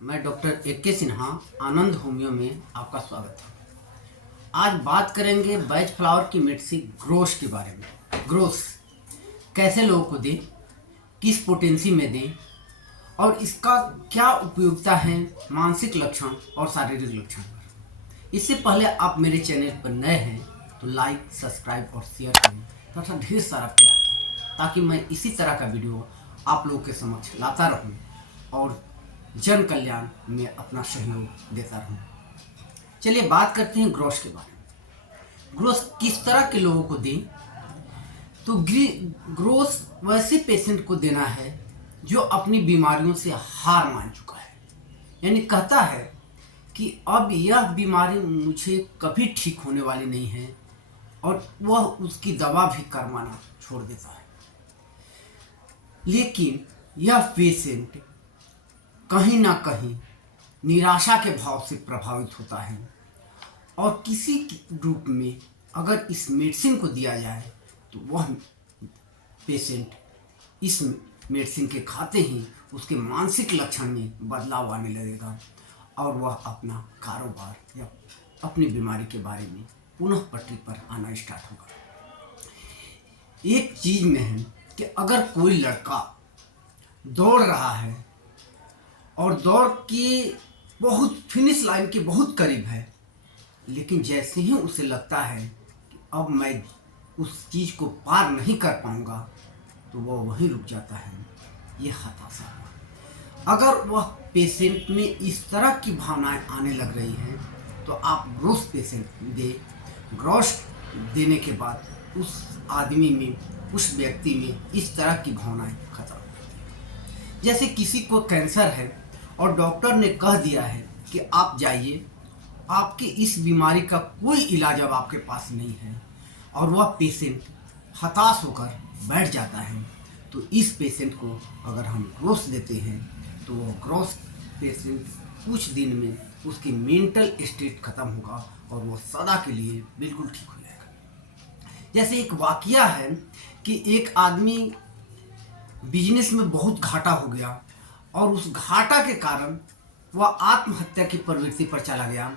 मैं doctor A K. Sinha आनंद homeo में आपका स्वागत है। आज बात करेंगे बैच फ्लावर की मेडिसिन ग्रोस के बारे में। ग्रोस कैसे लोगों को दें, किस पोटेंसी में दें और इसका क्या उपयोगिता है मानसिक लक्षण और शारीरिक लक्षण पर। इससे पहले आप मेरे चैनल पर नए हैं तो लाइक, सब्सक्राइब और शेयर करें तथा ढेर सारा प्यार दें, ताकि मैं इसी तरह का वीडियो आप लोगों के समक्ष लाता रहूं और जन कल्याण में अपना सहयोग देता रहूं। चलिए बात करते हैं ग्रोस के बारे में। ग्रोस किस तरह के लोगों को दें, तो ग्रोस वैसे पेशेंट को देना है जो अपनी बीमारियों से हार मान चुका है, यानी कहता है कि अब यह बीमारी मुझे कभी ठीक होने वाली नहीं है और वह उसकी दवा भी करवाना छोड़ देता है। लेकिन यह पेशेंट कहीं ना कहीं निराशा के भाव से प्रभावित होता है और किसी रूप में अगर इस मेडिसिन को दिया जाए तो वह पेशेंट इस मेडिसिन के खाते ही उसके मानसिक लक्षण में बदलाव आने लगेगा और वह अपना कारोबार या अपनी बीमारी के बारे में पुनः पटरी पर आना स्टार्ट होगा। एक चीज में है कि अगर कोई लड़का दौड़ रहा है और दौड़ के बहुत फिनिश लाइन के बहुत करीब है, लेकिन जैसे ही उसे लगता है कि अब मैं उस चीज़ को पार नहीं कर पाऊंगा तो वह वहीं रुक जाता है। यह हताशा हुआ। अगर वह पेशेंट में इस तरह की भावनाएं आने लग रही हैं तो आप ग्रोस पेशेंट दे। ग्रोस देने के बाद उस आदमी में, उस व्यक्ति में इस तरह की भावनाएं खत्म हो जाती हैं। जैसे किसी को कैंसर है और डॉक्टर ने कह दिया है कि आप जाइए, आपकी इस बीमारी का कोई इलाज अब आपके पास नहीं है, और वह पेशेंट हताश होकर बैठ जाता है, तो इस पेशेंट को अगर हम ग्रोस देते हैं तो वो ग्रोस पेशेंट कुछ दिन में उसकी मेंटल स्टेट खत्म होगा और वो सदा के लिए बिल्कुल ठीक हो जाएगा। जैसे एक वाकया है कि एक आदमी बिजनेस में बहुत घाटा हो गया और उस घाटा के कारण वह आत्महत्या की प्रवृत्ति पर चला गया।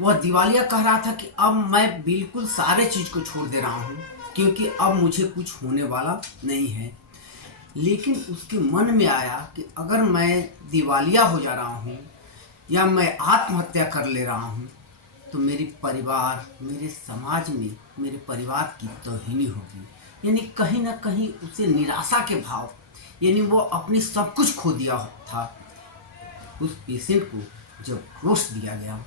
वह दिवालिया कह रहा था कि अब मैं बिल्कुल सारे चीज़ को छोड़ दे रहा हूँ क्योंकि अब मुझे कुछ होने वाला नहीं है। लेकिन उसके मन में आया कि अगर मैं दिवालिया हो जा रहा हूँ या मैं आत्महत्या कर ले रहा हूँ तो मेरी परिवार, मेरे समाज में मेरे परिवार की तौहीनी होगी। यानी कहीं ना कहीं उसे निराशा के भाव, यानी वो अपनी सब कुछ खो दिया था। उस पेशेंट को जब ग्रोस दिया गया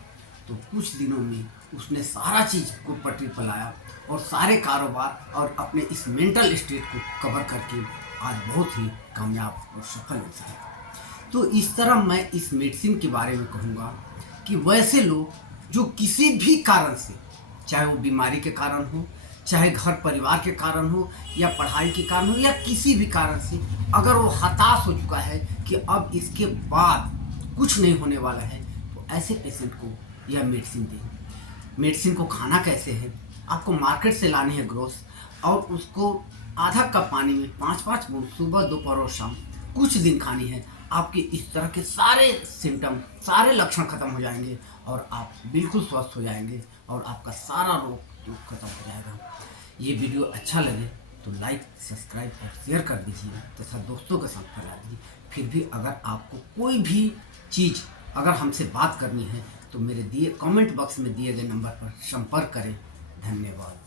तो कुछ दिनों में उसने सारा चीज़ को पटरी पर लाया और सारे कारोबार और अपने इस मेंटल स्टेट को कवर करके आज बहुत ही कामयाब और सफल इंसान है। तो इस तरह मैं इस मेडिसिन के बारे में कहूँगा कि वैसे लोग जो किसी भी कारण से, चाहे वो बीमारी के कारण हो, चाहे घर परिवार के कारण हो या पढ़ाई के कारण हो या किसी भी कारण से, अगर वो हताश हो चुका है कि अब इसके बाद कुछ नहीं होने वाला है, तो ऐसे पेशेंट को यह मेडिसिन दें। मेडिसिन को खाना कैसे है, आपको मार्केट से लानी है ग्रोस और उसको आधा कप पानी में 5-5 बूंद सुबह, दोपहर और शाम कुछ दिन खानी है। आपके इस तरह के सारे सिम्टम, सारे लक्षण खत्म हो जाएंगे और आप बिल्कुल स्वस्थ हो जाएंगे और आपका सारा रोग खत्म हो जाएगा। ये वीडियो अच्छा लगे तो लाइक, सब्सक्राइब और शेयर कर दीजिए तथा दोस्तों के साथ फैला दीजिए। फिर भी अगर आपको कोई भी चीज़ अगर हमसे बात करनी है तो मेरे दिए कमेंट बॉक्स में दिए गए नंबर पर संपर्क करें। धन्यवाद।